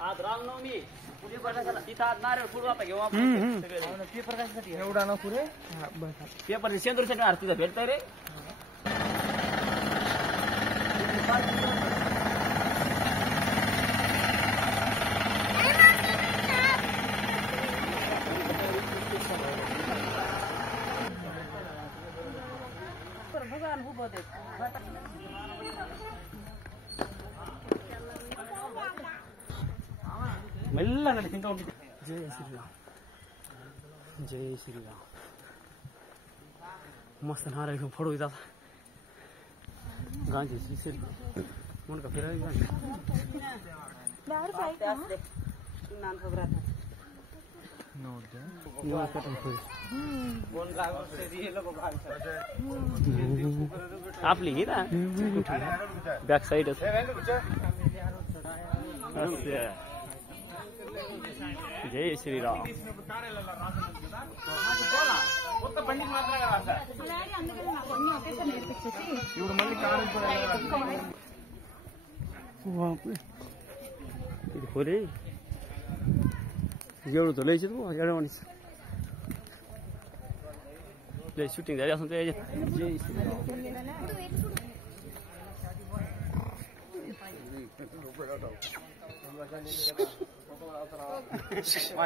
आज रामनवमी तिथं आज नारळ फुल वाटा घेऊ आपण पेपर कशासाठी एवढा ना पुरे पेपर सेंद्रसाठी आरतीचा भेटतंय रे भगवान उभं दे మెల్లగా తింటూ ఉంటుంది జై శ్రీరామ్ జై శ్రీరామ్ मस्त नारळ घेऊन फोडू येतात गांधी श्री म्हणून का फिरायला आपली ही ना बॅक साईड जय श्रीराम होरे एवढं तर लयच येडवाणीच लय शूटिंग झाली असं जय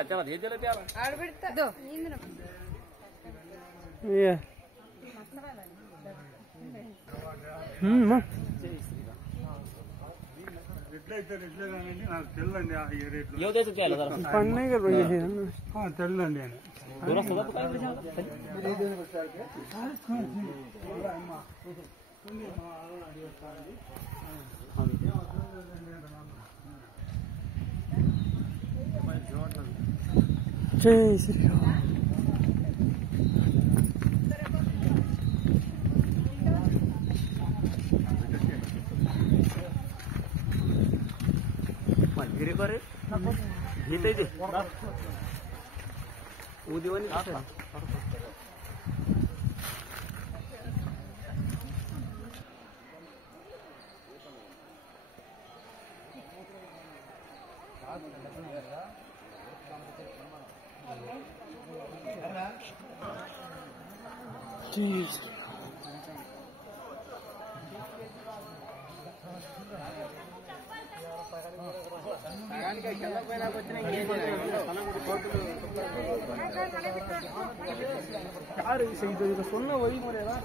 त्याला हे दिलं त्याला येऊ द्यायचं त्याला जरा पण नाही कर हा తెల్లండి जय श्रीराम गिरी करे घेते ते उद्यावानी சொன்ன வழிமுறைதான்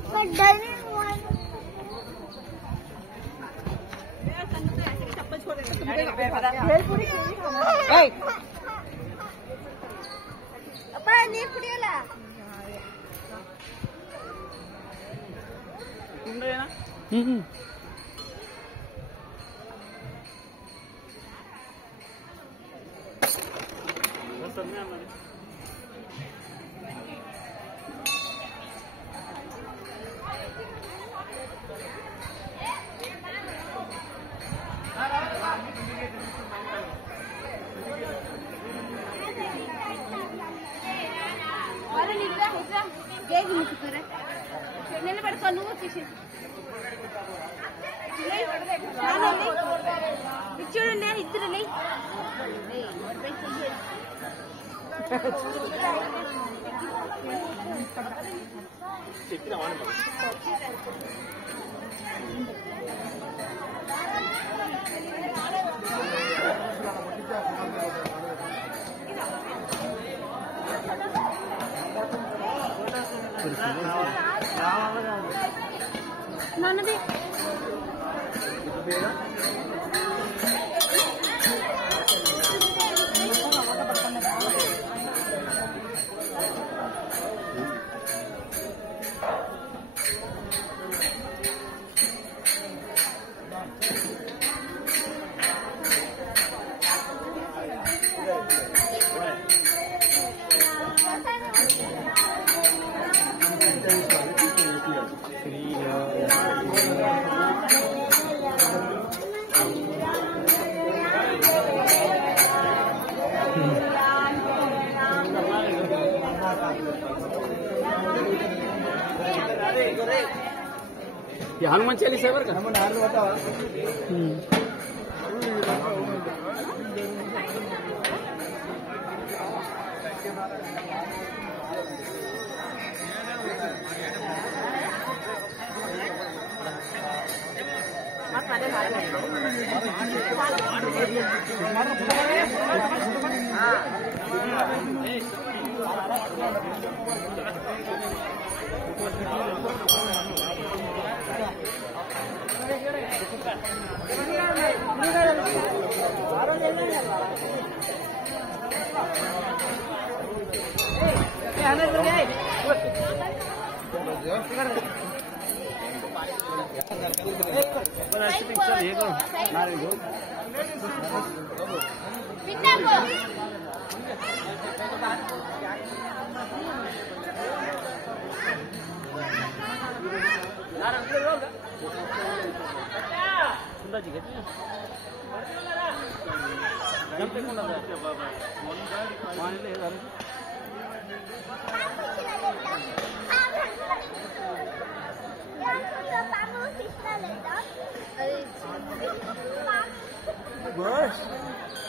हनुमान चालीसा बरं का बस